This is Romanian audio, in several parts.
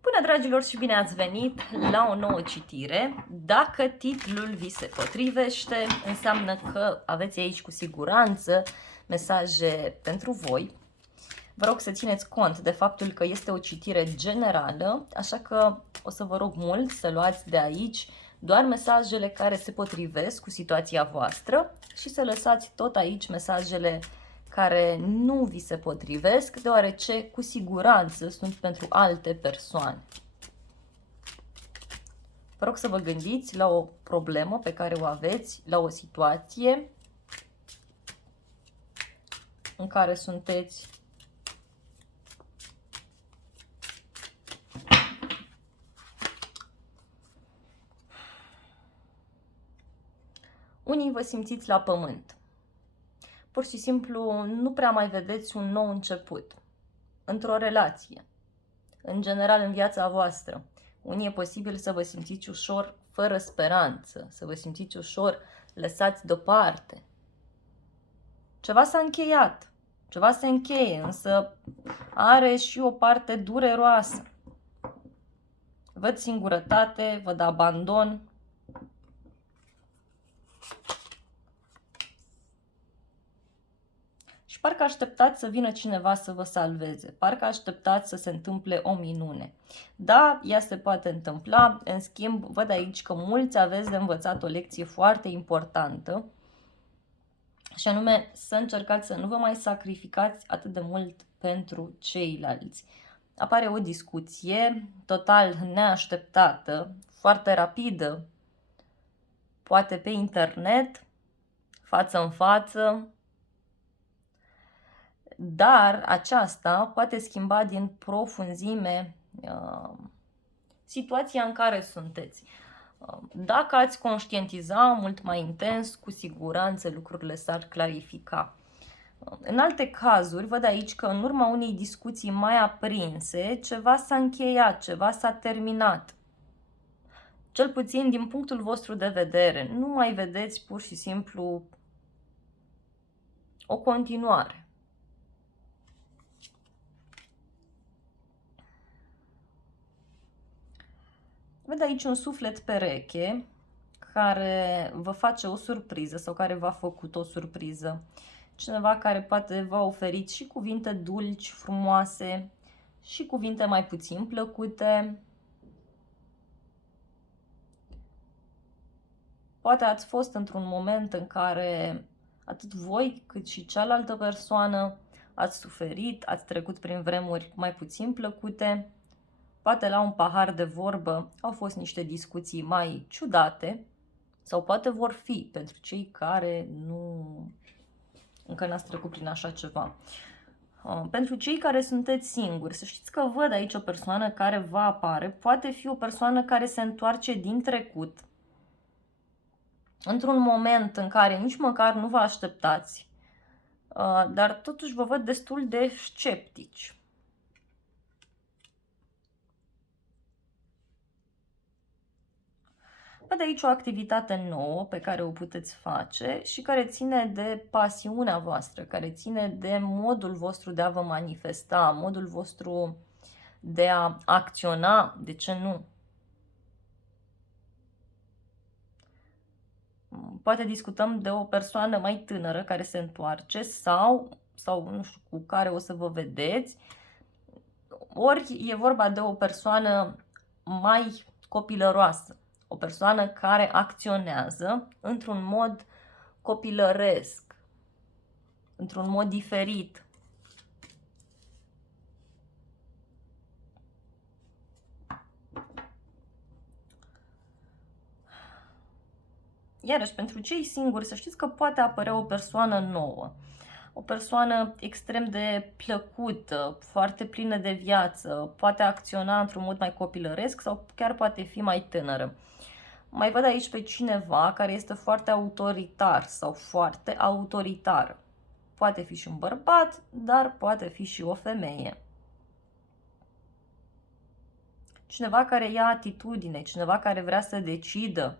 Bună, dragilor, și bine ați venit la o nouă citire. Dacă titlul vi se potrivește, înseamnă că aveți aici cu siguranță mesaje pentru voi. Vă rog să țineți cont de faptul că este o citire generală, așa că o să vă rog mult să luați de aici doar mesajele care se potrivesc cu situația voastră și să lăsați tot aici mesajele care nu vi se potrivesc, deoarece cu siguranță sunt pentru alte persoane. Vă rog să vă gândiți la o problemă pe care o aveți, la o situație în care sunteți. Unii vă simțiți la pământ. Pur și simplu nu prea mai vedeți un nou început într-o relație, în general în viața voastră. Unii e posibil să vă simțiți ușor fără speranță, să vă simțiți ușor lăsați deoparte. Ceva s-a încheiat, ceva se încheie, însă are și o parte dureroasă. Văd singurătate, văd abandon. Și parcă așteptați să vină cineva să vă salveze, parcă așteptați să se întâmple o minune. Da, ea se poate întâmpla, în schimb văd aici că mulți aveți de învățat o lecție foarte importantă, și anume să încercați să nu vă mai sacrificați atât de mult pentru ceilalți. Apare o discuție total neașteptată, foarte rapidă, poate pe internet, față în față, dar aceasta poate schimba din profunzime situația în care sunteți. Dacă ați conștientiza mult mai intens, cu siguranță lucrurile s-ar clarifica. În alte cazuri, văd aici că în urma unei discuții mai aprinse, ceva s-a încheiat, ceva s-a terminat. Cel puțin din punctul vostru de vedere, nu mai vedeți pur și simplu o continuare. Văd aici un suflet pereche care vă face o surpriză sau care v-a făcut o surpriză. Cineva care poate v-a oferit și cuvinte dulci, frumoase, și cuvinte mai puțin plăcute. Poate ați fost într-un moment în care atât voi cât și cealaltă persoană ați suferit, ați trecut prin vremuri mai puțin plăcute. Poate la un pahar de vorbă au fost niște discuții mai ciudate sau poate vor fi pentru cei care încă n-ați trecut prin așa ceva. Pentru cei care sunteți singuri, să știți că văd aici o persoană care va apare, poate fi o persoană care se întoarce din trecut, într-un moment în care nici măcar nu vă așteptați, dar totuși vă văd destul de sceptici. Văd aici o activitate nouă pe care o puteți face și care ține de pasiunea voastră, care ține de modul vostru de a vă manifesta, modul vostru de a acționa, de ce nu? Poate discutăm de o persoană mai tânără care se întoarce sau nu știu, cu care o să vă vedeți, ori e vorba de o persoană mai copilăroasă. O persoană care acționează într-un mod copilăresc, într-un mod diferit. Iarăși, pentru cei singuri, să știți că poate apărea o persoană nouă. O persoană extrem de plăcută, foarte plină de viață, poate acționa într-un mod mai copilăresc sau chiar poate fi mai tânără. Mai văd aici pe cineva care este foarte autoritar sau foarte autoritar. Poate fi și un bărbat, dar poate fi și o femeie. Cineva care ia atitudine, cineva care vrea să decidă.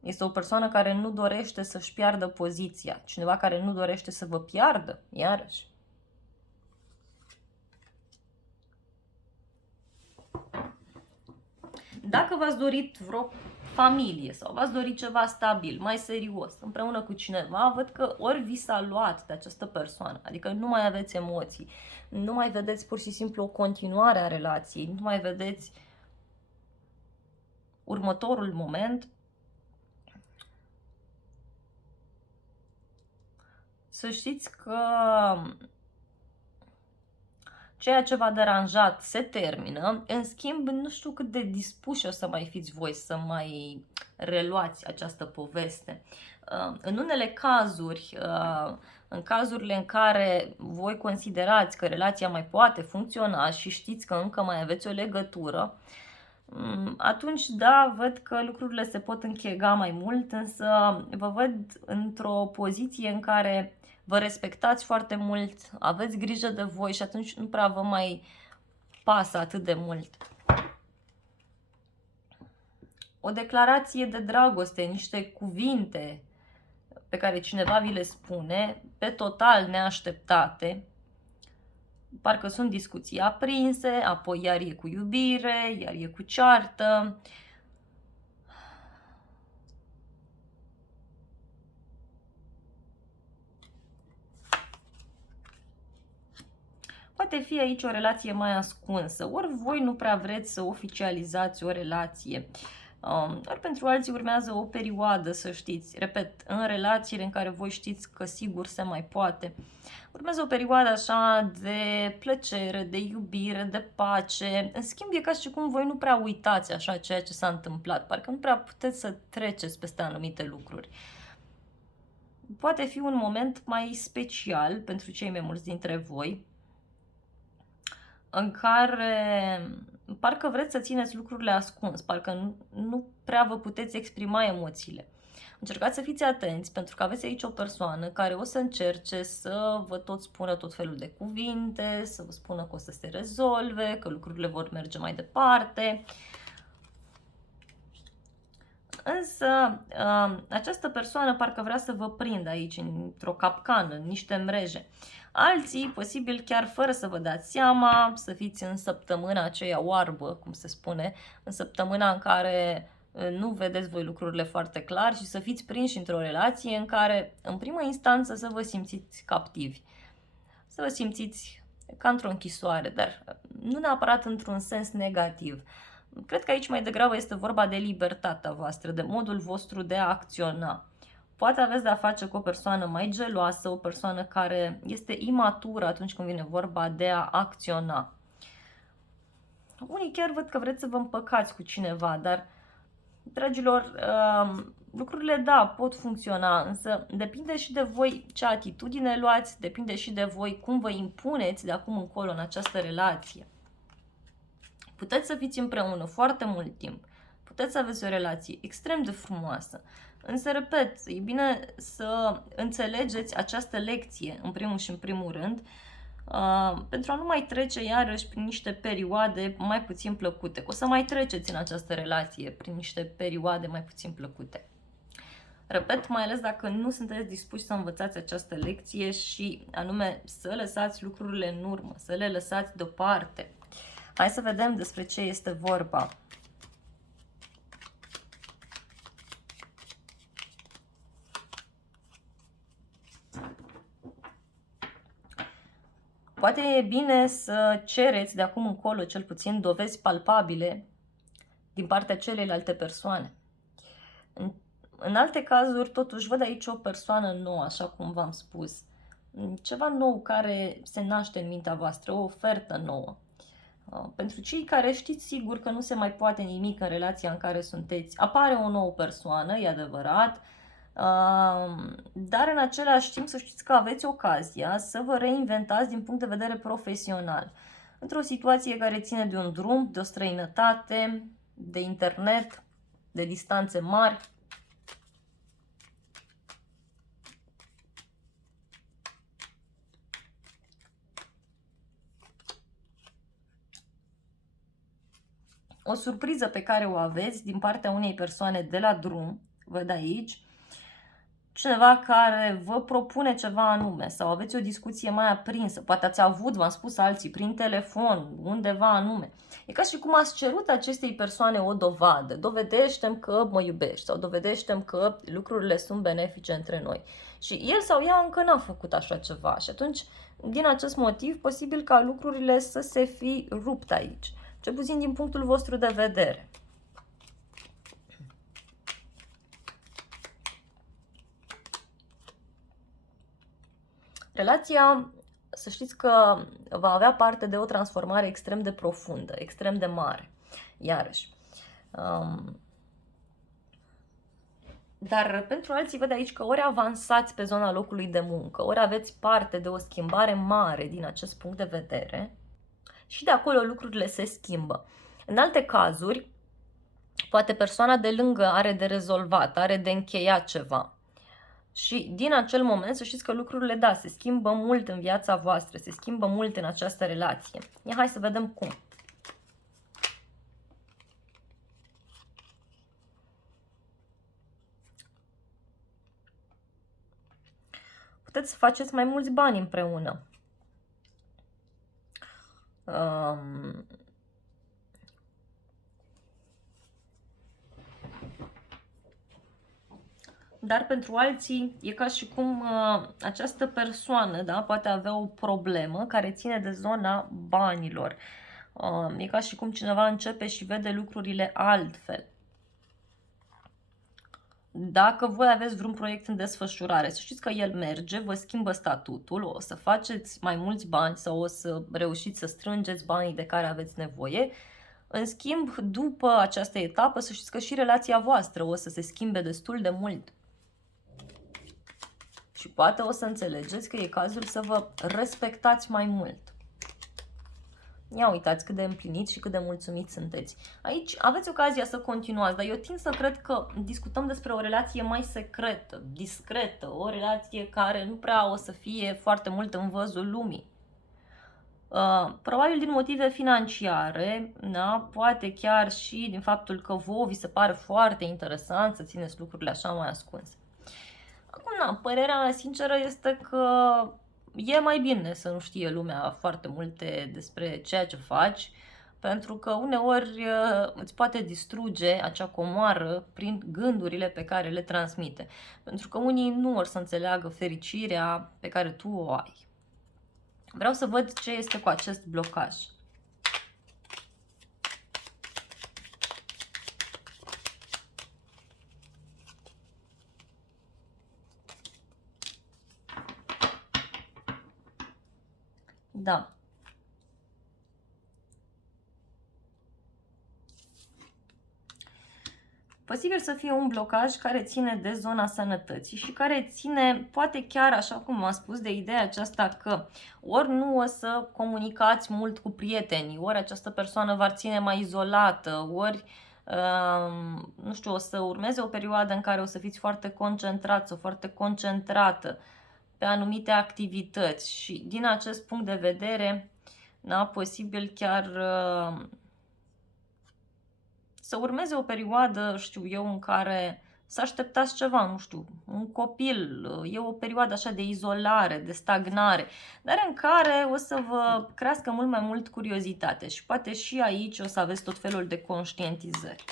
Este o persoană care nu dorește să-și piardă poziția, cineva care nu dorește să vă piardă, iarăși. Dacă v-ați dorit vreo familie sau v-ați dorit ceva stabil, mai serios, împreună cu cineva, văd că ori vi s-a luat de această persoană, adică nu mai aveți emoții, nu mai vedeți pur și simplu o continuare a relației, nu mai vedeți următorul moment, să știți că ceea ce v-a deranjat se termină, în schimb nu știu cât de dispuși o să mai fiți voi să mai reluați această poveste. În unele cazuri, în cazurile în care voi considerați că relația mai poate funcționa și știți că încă mai aveți o legătură, atunci da, văd că lucrurile se pot închega mai mult, însă vă văd într-o poziție în care vă respectați foarte mult, aveți grijă de voi și atunci nu prea vă mai pasă atât de mult. O declarație de dragoste, niște cuvinte pe care cineva vi le spune, pe total neașteptate, parcă sunt discuții aprinse, apoi iar e cu iubire, iar e cu ceartă. Poate fi aici o relație mai ascunsă, ori voi nu prea vreți să oficializați o relație, ori pentru alții urmează o perioadă, să știți, repet, în relațiile în care voi știți că sigur se mai poate, urmează o perioadă așa de plăcere, de iubire, de pace. În schimb, e ca și cum voi nu prea uitați așa ceea ce s-a întâmplat, parcă nu prea puteți să treceți peste anumite lucruri. Poate fi un moment mai special pentru cei mai mulți dintre voi, în care parcă vreți să țineți lucrurile ascuns, parcă nu prea vă puteți exprima emoțiile. Încercați să fiți atenți, pentru că aveți aici o persoană care o să încerce să vă tot spună tot felul de cuvinte, să vă spună că o să se rezolve, că lucrurile vor merge mai departe. Însă această persoană parcă vrea să vă prindă aici într-o capcană, în niște mreje. Alții, posibil chiar fără să vă dați seama, să fiți în săptămâna aceea oarbă, cum se spune, în săptămâna în care nu vedeți voi lucrurile foarte clar și să fiți prinși într-o relație în care, în primă instanță, să vă simțiți captivi. Să vă simțiți ca într-o închisoare, dar nu neapărat într-un sens negativ. Cred că aici mai degrabă este vorba de libertatea voastră, de modul vostru de a acționa. Poate aveți de a face cu o persoană mai geloasă, o persoană care este imatură atunci când vine vorba de a acționa. Unii chiar văd că vreți să vă împăcați cu cineva, dar, dragilor, lucrurile, da, pot funcționa, însă depinde și de voi ce atitudine luați, depinde și de voi cum vă impuneți de acum încolo în această relație. Puteți să fiți împreună foarte mult timp, puteți să aveți o relație extrem de frumoasă, însă, repet, e bine să înțelegeți această lecție, în primul și în primul rând, pentru a nu mai trece iarăși prin niște perioade mai puțin plăcute. O să mai treceți în această relație prin niște perioade mai puțin plăcute. Repet, mai ales dacă nu sunteți dispuși să învățați această lecție și anume să lăsați lucrurile în urmă, să le lăsați deoparte. Hai să vedem despre ce este vorba. Poate e bine să cereți de acum încolo cel puțin dovezi palpabile din partea celeilalte persoane. În alte cazuri, totuși, văd aici o persoană nouă, așa cum v-am spus. Ceva nou care se naște în mintea voastră, o ofertă nouă. Pentru cei care știți sigur că nu se mai poate nimic în relația în care sunteți, apare o nouă persoană, e adevărat, dar în același timp să știți că aveți ocazia să vă reinventați din punct de vedere profesional. Într-o situație care ține de un drum, de o străinătate, de internet, de distanțe mari. O surpriză pe care o aveți din partea unei persoane de la drum, văd aici, cineva care vă propune ceva anume sau aveți o discuție mai aprinsă, poate ați avut, v-am spus alții, prin telefon, undeva anume. E ca și cum ați cerut acestei persoane o dovadă. Dovedește-mi că mă iubești sau dovedește-mi că lucrurile sunt benefice între noi. Și el sau ea încă n-a făcut așa ceva și atunci, din acest motiv, posibil ca lucrurile să se fi rupt aici. Cel puțin din punctul vostru de vedere. Relația, să știți că va avea parte de o transformare extrem de profundă, extrem de mare, iarăși. Dar pentru alții văd aici că ori avansați pe zona locului de muncă, ori aveți parte de o schimbare mare din acest punct de vedere și de acolo lucrurile se schimbă. În alte cazuri, poate persoana de lângă are de rezolvat, are de încheiat ceva. Și din acel moment să știți că lucrurile, da, se schimbă mult în viața voastră, se schimbă mult în această relație. Hai să vedem cum. Puteți să faceți mai mulți bani împreună. Dar pentru alții e ca și cum această persoană, da, poate avea o problemă care ține de zona banilor. E ca și cum cineva începe și vede lucrurile altfel. Dacă voi aveți vreun proiect în desfășurare, să știți că el merge, vă schimbă statutul, o să faceți mai mulți bani sau o să reușiți să strângeți banii de care aveți nevoie. În schimb, după această etapă, să știți că și relația voastră o să se schimbe destul de mult. Și poate o să înțelegeți că e cazul să vă respectați mai mult. Ia uitați cât de împliniți și cât de mulțumiți sunteți. Aici aveți ocazia să continuați, dar eu tind să cred că discutăm despre o relație mai secretă, discretă, o relație care nu prea o să fie foarte mult în văzul lumii. Probabil din motive financiare, da? Poate chiar și din faptul că vouă vi se pare foarte interesant să țineți lucrurile așa mai ascunse. Acum, părerea mea sinceră este că e mai bine să nu știe lumea foarte multe despre ceea ce faci, pentru că uneori îți poate distruge acea comoară prin gândurile pe care le transmite. Pentru că unii nu vor să înțeleagă fericirea pe care tu o ai. Vreau să văd ce este cu acest blocaj. Da. Posibil să fie un blocaj care ține de zona sănătății și care ține, poate chiar, așa cum v-am spus, de ideea aceasta că ori nu o să comunicați mult cu prietenii, ori această persoană va ține mai izolată, ori, nu știu, o să urmeze o perioadă în care o să fiți foarte concentrați sau foarte concentrată pe anumite activități și din acest punct de vedere, da, posibil chiar să urmeze o perioadă, știu eu, în care să așteptați ceva, nu știu, un copil, e o perioadă așa de izolare, de stagnare, dar în care o să vă crească mult mai mult curiozitatea și poate și aici o să aveți tot felul de conștientizări.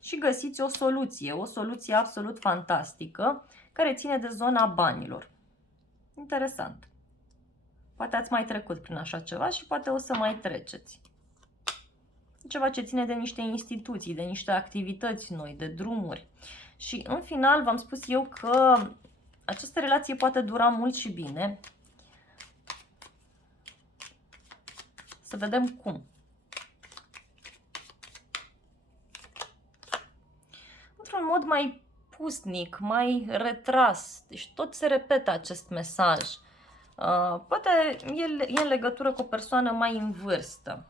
Și găsiți o soluție absolut fantastică, care ține de zona banilor. Interesant. Poate ați mai trecut prin așa ceva și poate o să mai treceți. Ceva ce ține de niște instituții, de niște activități noi, de drumuri. Și în final v-am spus eu că această relație poate dura mult și bine. Să vedem cum. Într-un mod mai pusnic, mai retras. Deci tot se repetă acest mesaj. Poate e în legătură cu o persoană mai în vârstă.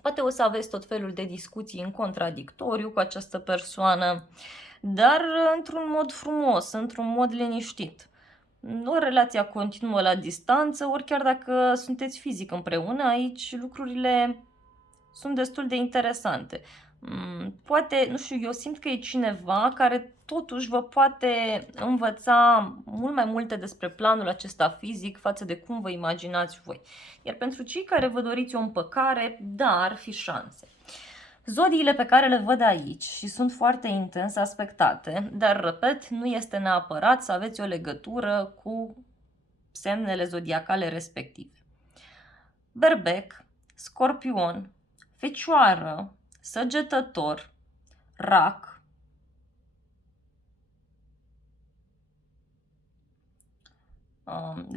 Poate o să aveți tot felul de discuții în contradictoriu cu această persoană, dar într-un mod frumos, într-un mod liniștit. Ori relația continuă la distanță, ori chiar dacă sunteți fizic împreună, aici lucrurile sunt destul de interesante. Poate, nu știu, eu simt că e cineva care totuși vă poate învăța mult mai multe despre planul acesta fizic față de cum vă imaginați voi. Iar pentru cei care vă doriți o împăcare, da, ar fi șanse. Zodiile pe care le văd aici și sunt foarte intens aspectate, dar, repet, nu este neapărat să aveți o legătură cu semnele zodiacale respective. Berbec, Scorpion, Fecioară, Săgetător, Rac,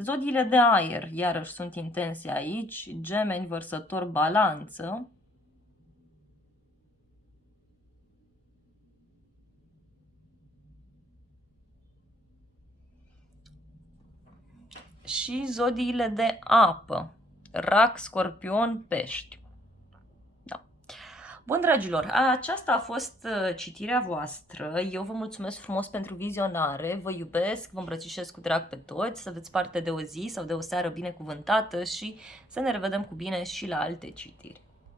zodiile de aer, iarăși sunt intense aici, Gemeni, Vărsător, Balanță, și zodiile de apă, Rac, Scorpion, Pești. Da. Bun, dragilor, aceasta a fost citirea voastră. Eu vă mulțumesc frumos pentru vizionare, vă iubesc, vă îmbrățișez cu drag pe toți, să aveți parte de o zi sau de o seară binecuvântată și să ne revedem cu bine și la alte citiri.